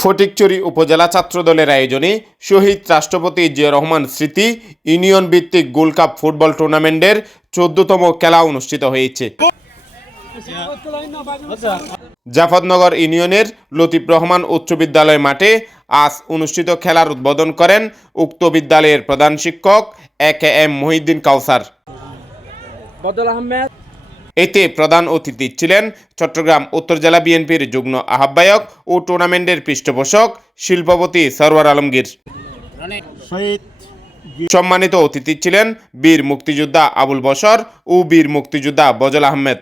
ফটিকচুরি উপজেলা ছাত্রদলের আয়োজনে শহীদ রাষ্ট্রপতি জিয়া রহমান স্মৃতি ইউনিয়ন ভিত্তিক গোল্ড কাপ ফুটবল টুর্নামেন্টের চোদ্দতম খেলা অনুষ্ঠিত হয়েছে। জাফরনগর ইউনিয়নের লতিফ রহমান উচ্চ বিদ্যালয় মাঠে আজ অনুষ্ঠিত খেলার উদ্বোধন করেন উক্ত বিদ্যালয়ের প্রধান শিক্ষক এ কে এম মহিউদ্দিন কাউসার। বদল আহমেদ এতে প্রধান অতিথি ছিলেন চট্টগ্রাম উত্তর জেলা বিএনপির যুগ্ম আহ্বায়ক ও টুর্নামেন্টের পৃষ্ঠপোষক শিল্পপতি সরওয়ার আলমগীর। সম্মানিত অতিথি ছিলেন বীর মুক্তিযোদ্ধা আবুল বসর ও বীর মুক্তিযোদ্ধা বজল আহমেদ।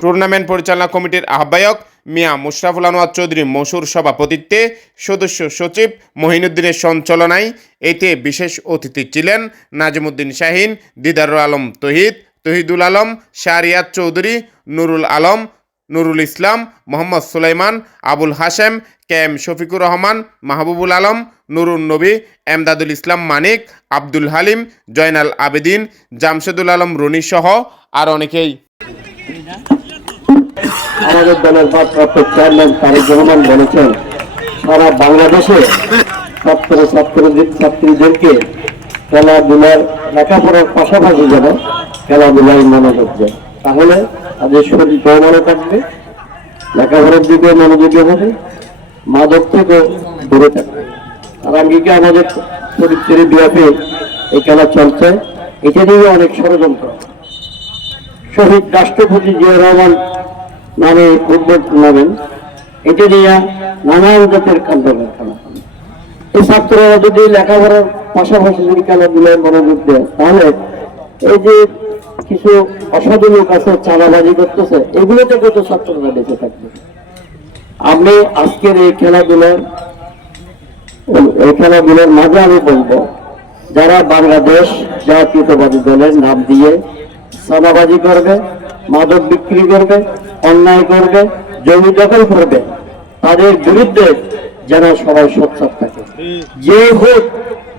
টুর্নামেন্ট পরিচালনা কমিটির আহ্বায়ক মিয়া মুশরাফুল আনোয়ার চৌধুরী মসুর সভাপতিত্বে সদস্য সচিব মহিনুদ্দিনের সঞ্চালনায় এতে বিশেষ অতিথি ছিলেন নাজিমুদ্দিন শাহিন দিদারুল আলম তহিদ তহিদুল আলম শাহরিয়াত চৌধুরী, নুরুল আলম, নুরুল ইসলাম, মোহাম্মদ সুলাইমান, আবুল হাশেম কে এম শফিকুর রহমান, মাহবুবুল আলম, নুরুন নবী, এমদাদুল ইসলাম মানিক, আব্দুল হালিম, জয়নাল আবেদিন, জামশেদুল আলম রনি সহ আর অনেকেই। আমাদের দলের ভারপ্রাপ্ত চেয়ারম্যান তারেক রহমান বলেছেন, সারা বাংলাদেশে ছাত্র ছাত্রীদের ছাত্রীদেরকে খেলাধুলার লেখাপড়ার পাশাপাশি যেন খেলাধুলায় মনোযোগ দেয়। তাহলে তাদের শরীর ভালো থাকবে, লেখাপড়ার দিকে মনোযোগী হবে, মাদক থেকে দূরে থাকবে। তার আঙ্গিকে আমাদের পরিচয় বিয়াপে এই খেলা চলছে? এটা নিয়ে অনেক ষড়যন্ত্র। শহীদ রাষ্ট্রপতি জিয়া রহমান নামে ফুটবল টুর্নামেন্ট এটা নিয়ে নানান জাতের কাণ্ড কারখানা এই ছাত্ররা যদি লেখাপড়ার পাশাপাশি যদি খেলাধুলায় মনোযোগ দেয়, তাহলে এই যে কিছু অসাধু লোক আছে, চাঁদাবাজি করতেছে, এগুলো থেকে তো ছাত্ররা বেঁচে থাকবে। আমি আজকের এই খেলাধুলার এই খেলাধুলার মাঝে আমি বলব, যারা বাংলাদেশ জাতীয়তাবাদী দলের নাম দিয়ে সাদাবাজি করবে, মাদক বিক্রি করবে, অন্যায় করবে, জমি দখল করবে, তাদের বিরুদ্ধে যেন সবাই সোচ্চার থাকে। যে হোক,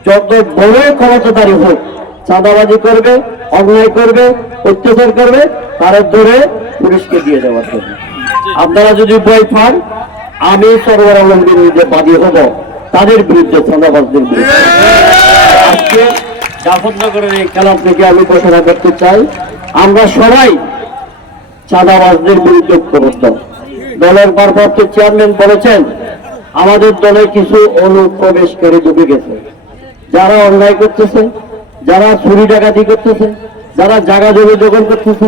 যত বড় ক্ষমতাধারী হোক চাঁদাবাজি করবে, অন্যায় করবে, অত্যাচার করবে, তাদের ধরে পুলিশকে দিয়ে দেওয়ার জন্য। আপনারা যদি বই পান, আমি আলমগীর নিজে বাদী হব। তাদের বিরুদ্ধে চাঁদাবাজদের বিরুদ্ধে। আজকে জাফরনগরের এই খেলা থেকে আমি ঘোষণা করতে চাই, আমরা সবাই চাঁদাবাজদের বিরুদ্ধে ঐক্যবদ্ধ। দলের ভারপ্রাপ্ত চেয়ারম্যান বলেছেন, আমাদের দলে কিছু অনুপ্রবেশকারী ঢুকে গেছে। যারা অন্যায় করতেছে যারা চুরি ডাকাতি করতেছে, যারা জায়গা জমি দখল করতেছে,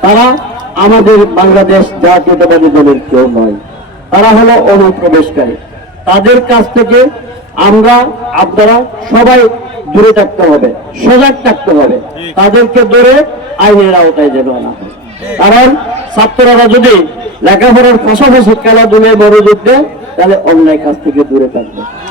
তারা আমাদের বাংলাদেশ জাতীয়তাবাদী দলের কেউ নয়। তারা হলো অনুপ্রবেশকারী। তাদের কাছ থেকে আমরা, আপনারা সবাই দূরে থাকতে হবে, সজাগ থাকতে হবে। তাদেরকে ধরে আইনের আওতায় যেন হয়। কারণ ছাত্ররা যদি লেখাপড়ার পাশাপাশি খেলাধুলায় মনোযোগ দেয়, তাহলে অন্যায় কাজ থেকে দূরে থাকবে।